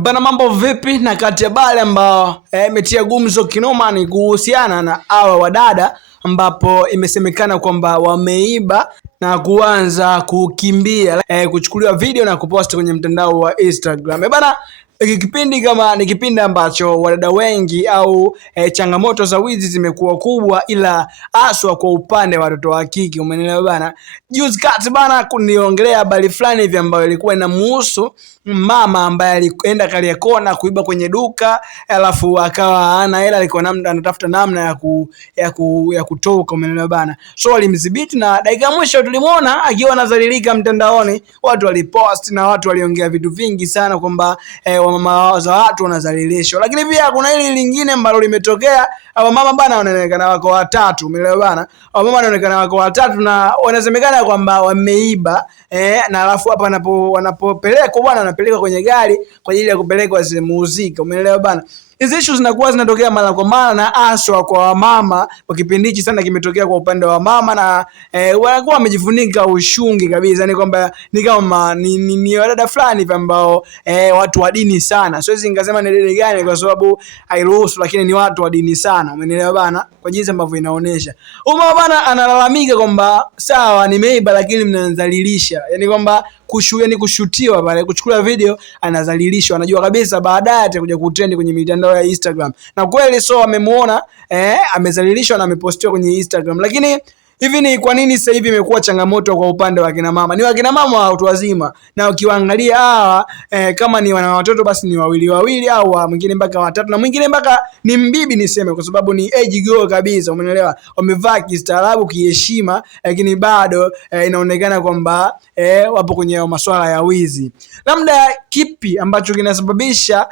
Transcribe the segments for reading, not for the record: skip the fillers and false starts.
Bana, mambo vipi? Na kati ya bale ambao imetia gumzo kinoma ni kuhusiana na hawa wadada, ambapo imesemekana kwamba wameiba na kuanza kukimbia kuchukuliwa video na kupost kwenye mtandao wa Instagram. Bana, kipindi kama ni kipindi ambacho wadada wengi au changamoto za wizi zimekuwa kubwa, ila aswa kwa upande wa watoto wa kike. Umeelewa bana? Juzi kati bana kuniongelea habari fulani hivi ambayo ilikuwa inamuhusu mama ambaye alienda Kariakoo na kuiba kwenye duka, alafu akawa hana hela, alikuwa anatafuta namna ya kutoka. Umeelewa bana? So alimdhibiti na dakika mwisho tulimuona akiwa anazalilika mtandaoni. Watu walipost na watu waliongea vitu vingi sana kwamba wamama za watu wanazalilishwa. Lakini pia kuna hili lingine ambalo limetokea, wamama bana wanaonekana wako watatu. Umeelewa bana? Wamama wanaonekana wako watatu na wanasemekana kwamba wameiba na alafu hapa wanapopelekwa bwana wanapelekwa kwenye gari kwa ajili ya kupelekwa sehemu husika. Umeelewa bana? Hizi issues zinakuwa zinatokea mara kwa mara na aswa kwa wamama. Kwa kipindi hichi sana kimetokea kwa upande wa mama na wanakuwa wamejifunika ushungi kabisa, ni kwamba ni kama ni wadada fulani ambao watu wa dini sana. Siwezi nikasema ni dini gani kwa sababu hairuhusu, lakini ni watu wa dini sana. Umeelewa bana? Kwa jinsi ambavyo inaonyesha. Mama bana analalamika kwamba sawa nimeiba lakini mnanidhalilisha. Yaani kwamba kushutiwa pale, kuchukua video anadhalilishwa. Anajua kabisa baadaye atakuja kutrend kwenye mitandao ya Instagram. Na kweli so amemuona amedhalilishwa na amepostiwa kwenye Instagram. Lakini hivi ni kwa nini sasa hivi imekuwa changamoto kwa upande wa kina mama? Ni wakina mama wa watu wazima. Na ukiwaangalia hawa kama ni wana watoto basi ni wawili au mwingine mpaka watatu na mwingine mpaka ni mbibi niseme, kwa sababu ni age girl kabisa. Umeelewa? Wamevaa kistaarabu, kiheshima, lakini bado inaonekana kwamba wapo kwenye masuala ya wizi. Labda kipi ambacho kinasababisha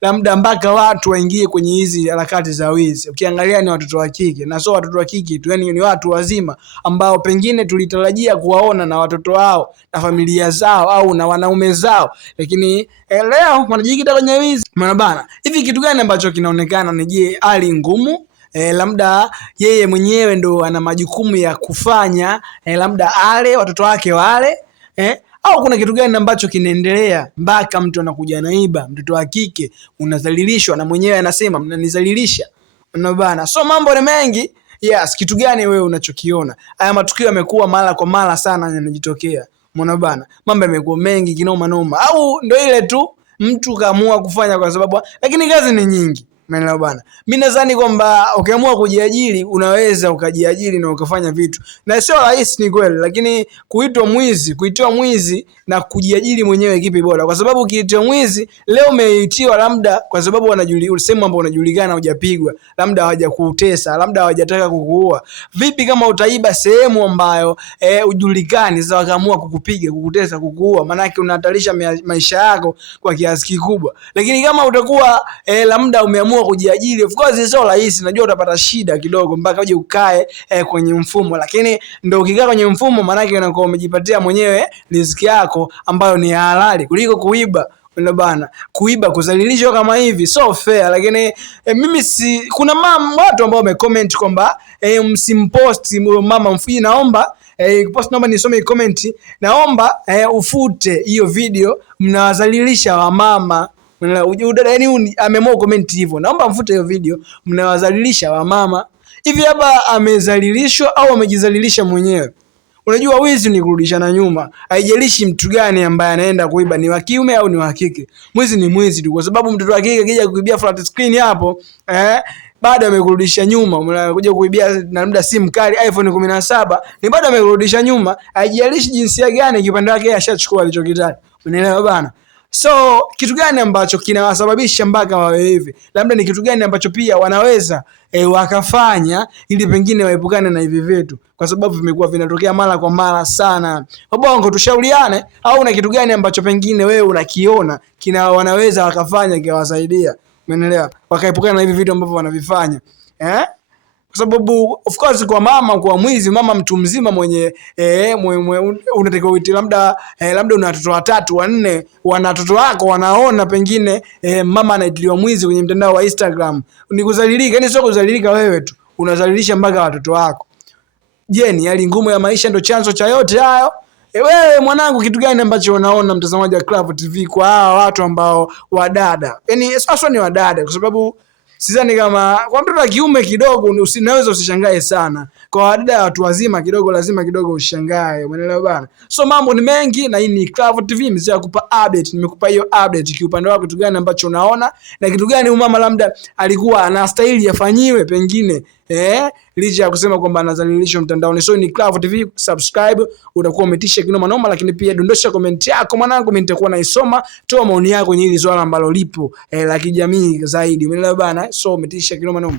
labda mpaka watu waingie kwenye hizi harakati za wizi? Ukiangalia ni watoto wa kike, na sio watoto wa kike tu, yani ni watu wazima ambao pengine tulitarajia kuwaona na watoto wao na familia zao au na wanaume zao, lakini leo wanajikita kwenye wizi. Maana bana, hivi kitu gani ambacho kinaonekana ni je, hali ngumu? Labda yeye mwenyewe ndo ana majukumu ya kufanya labda ale watoto wake wale au kuna kitu gani ambacho kinaendelea mpaka mtu anakuja naiba mtoto wa kike, unadhalilishwa na mwenyewe anasema mnanidhalilisha. Unaona bana? So mambo ni mengi. Yes, kitu gani wewe unachokiona? Haya matukio yamekuwa mara kwa mara sana yanajitokea. Unaona bana? Mambo yamekuwa mengi kinoma noma, au ndio ile tu mtu kaamua kufanya kwa sababu, lakini kazi ni nyingi. Umeelewa bana? Mimi nadhani kwamba ukiamua kujiajiri unaweza ukajiajiri na ukafanya vitu. Na sio rahisi, ni kweli, lakini kuitwa mwizi na kujiajiri mwenyewe kipi bora? Kwa sababu ukiitwa mwizi leo umeitiwa labda kwa sababu sehemu ambapo unajulikana hujapigwa, labda hawajakutesa, labda hawajataka kukuua. Vipi kama utaiba sehemu ambayo ujulikani, sasa wakaamua kukupiga, kukutesa, kukuua? Maana yake unahatarisha maisha yako kwa kiasi kikubwa. Lakini kama utakuwa labda umeamua kujiajiri, of course sio rahisi, najua utapata shida kidogo mpaka uje ukae kwenye mfumo, lakini ndio ukikaa kwenye mfumo maana yake unakuwa umejipatia mwenyewe riziki yako ambayo ni halali kuliko kuiba. Bana, kuiba, kuzalilishwa kama hivi so fair. Lakini mimi kuna watu ambao wamecomment kwamba msimpost mama mfuji. Naomba post, naomba nisome comment, naomba ufute hiyo video, mnawazalilisha wamama. Udada yani ameamua comment hivyo, naomba mfute hiyo video, mnawazalilisha wamama. Hivi hapa amezalilishwa au amejizalilisha mwenyewe? Unajua wizi ni kurudishana nyuma. Haijalishi mtu gani ambaye anaenda kuiba, ni wa kiume au ni wa kike. Mwizi ni mwizi tu, kwa sababu mtoto wa kike akija kuibia flat screen hapo bado amekurudisha nyuma. Unakuja kuibia na labda simu kali iPhone 17 ni bado amekurudisha nyuma. Haijalishi jinsia gani, kipande wake ashachukua alichokitaka. Unaelewa bana? So kitu gani ambacho kinawasababisha mpaka wawe hivi? Labda ni kitu gani ambacho pia wanaweza wakafanya ili pengine waepukane na hivi vitu, kwa sababu vimekuwa vinatokea mara kwa mara sana. Bongo tushauriane, au na kitu gani ambacho pengine wewe unakiona wanaweza wakafanya kiwasaidia, umeelewa, wakaepukana na hivi vitu ambavyo wanavifanya kwa sababu of course kwa mama, kwa mwizi, mama mtu mzima mwenye unatakiwa uiti labda una watoto watatu wanne, wana watoto wako wanaona pengine mama anaitiliwa mwizi kwenye mtandao wa Instagram, ni kuzalilika. Yani sio kuzalilika wewe tu, unazalilisha mpaka watoto wako. Je, ni hali ngumu ya maisha ndio chanzo cha yote hayo? Wewe mwanangu, kitu gani ambacho unaona mtazamaji wa Clavoo TV kwa hawa watu ambao wadada? Yaani sasa ni wadada kwa sababu sidhani kama kwa mtoto wa kiume kidogo unaweza usishangae sana. Kwa wadada watu wazima kidogo lazima kidogo ushangae. Umeelewa bana? So mambo ni mengi na hii ni Clavoo TV, mzee kukupa update. Nimekupa hiyo update kiupande wako, kitu gani ambacho unaona na kitu gani huyu mama labda alikuwa anastahili yafanyiwe pengine licha ya kusema kwamba anadhalilishwa mtandaoni. So ni Clavoo TV, subscribe, utakuwa umetisha kinoma noma, lakini pia dondosha comment yako mwanangu, mimi nitakuwa naisoma. Toa maoni yako kwenye hili swala ambalo lipo la kijamii zaidi. Umeelewa bana? So umetisha kinoma noma.